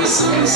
Olursun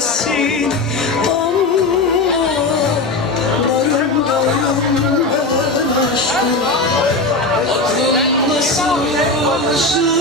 ama Narındayım ben aşkın Aklımdasın şaşkın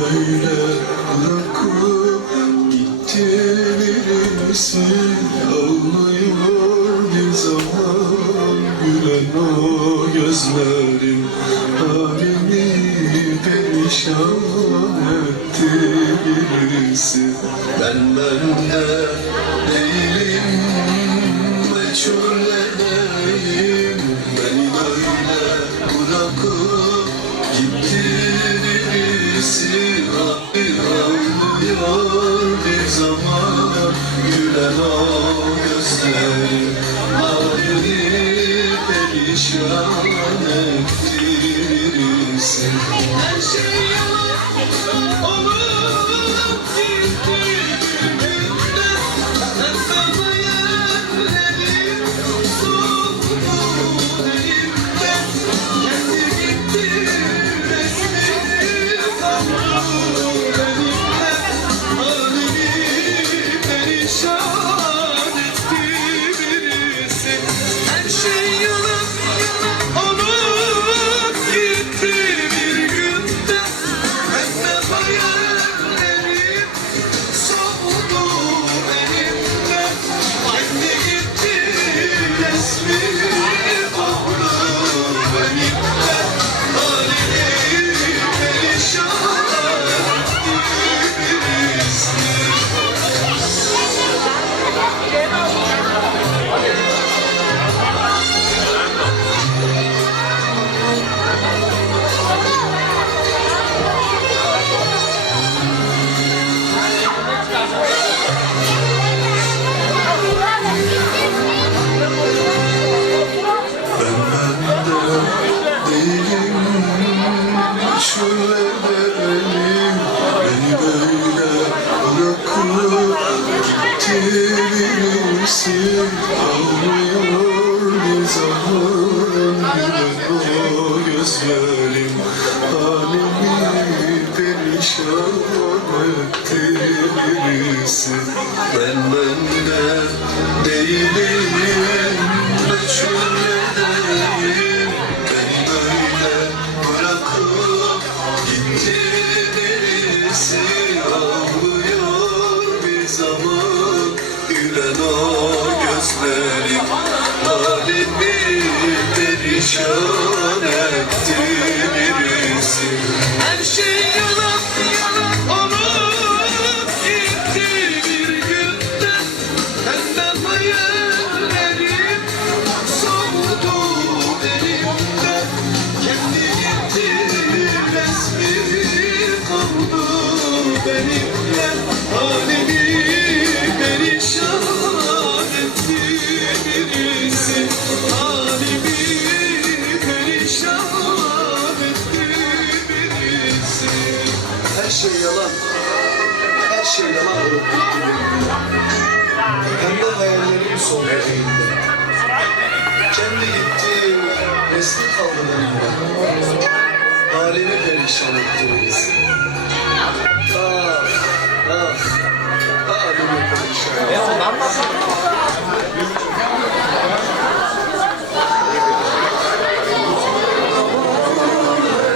böyle bırakıp gitti birisi Ağlıyor bir zaman gülen o gözlerim Halimi perişan etti birisi Benden Ağlıyor bir zaman gülen o gözlerim Halini perişan etti birisi Her şey yalan olup gitti gözlerim Halimi perişan etti birisi. Ben bende değilim Meçhuledeyim Beni böyle bırakıp gitti birisi. Ağlıyor bir zaman Gülen o gözlerim. Halimi perişan şey yalan. Her şey yalan olup gitti benim. Pembe hayallerim soldu elimde. Kendi gitti, resmi kaldı benimle. Halimi perişan etti birisi. Ah, ah, halimi perişan etti.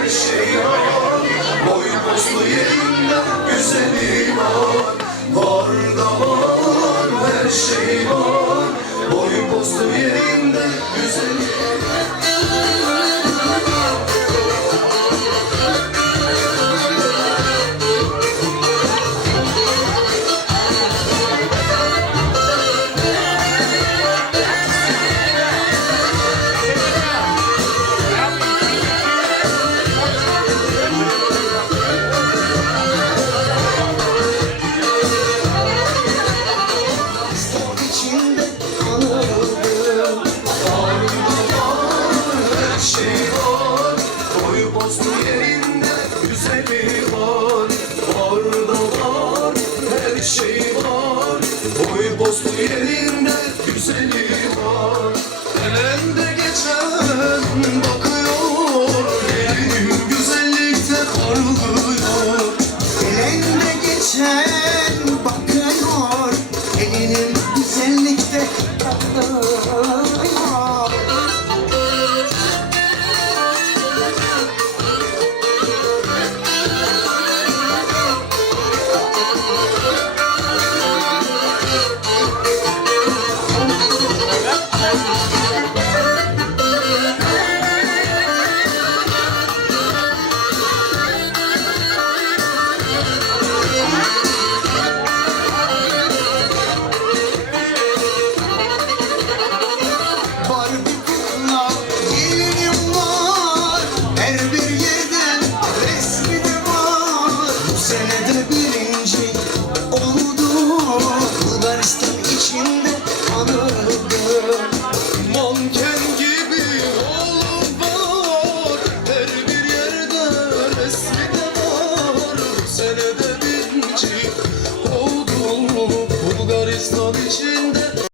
Her şey Yerinde güzelim Bye.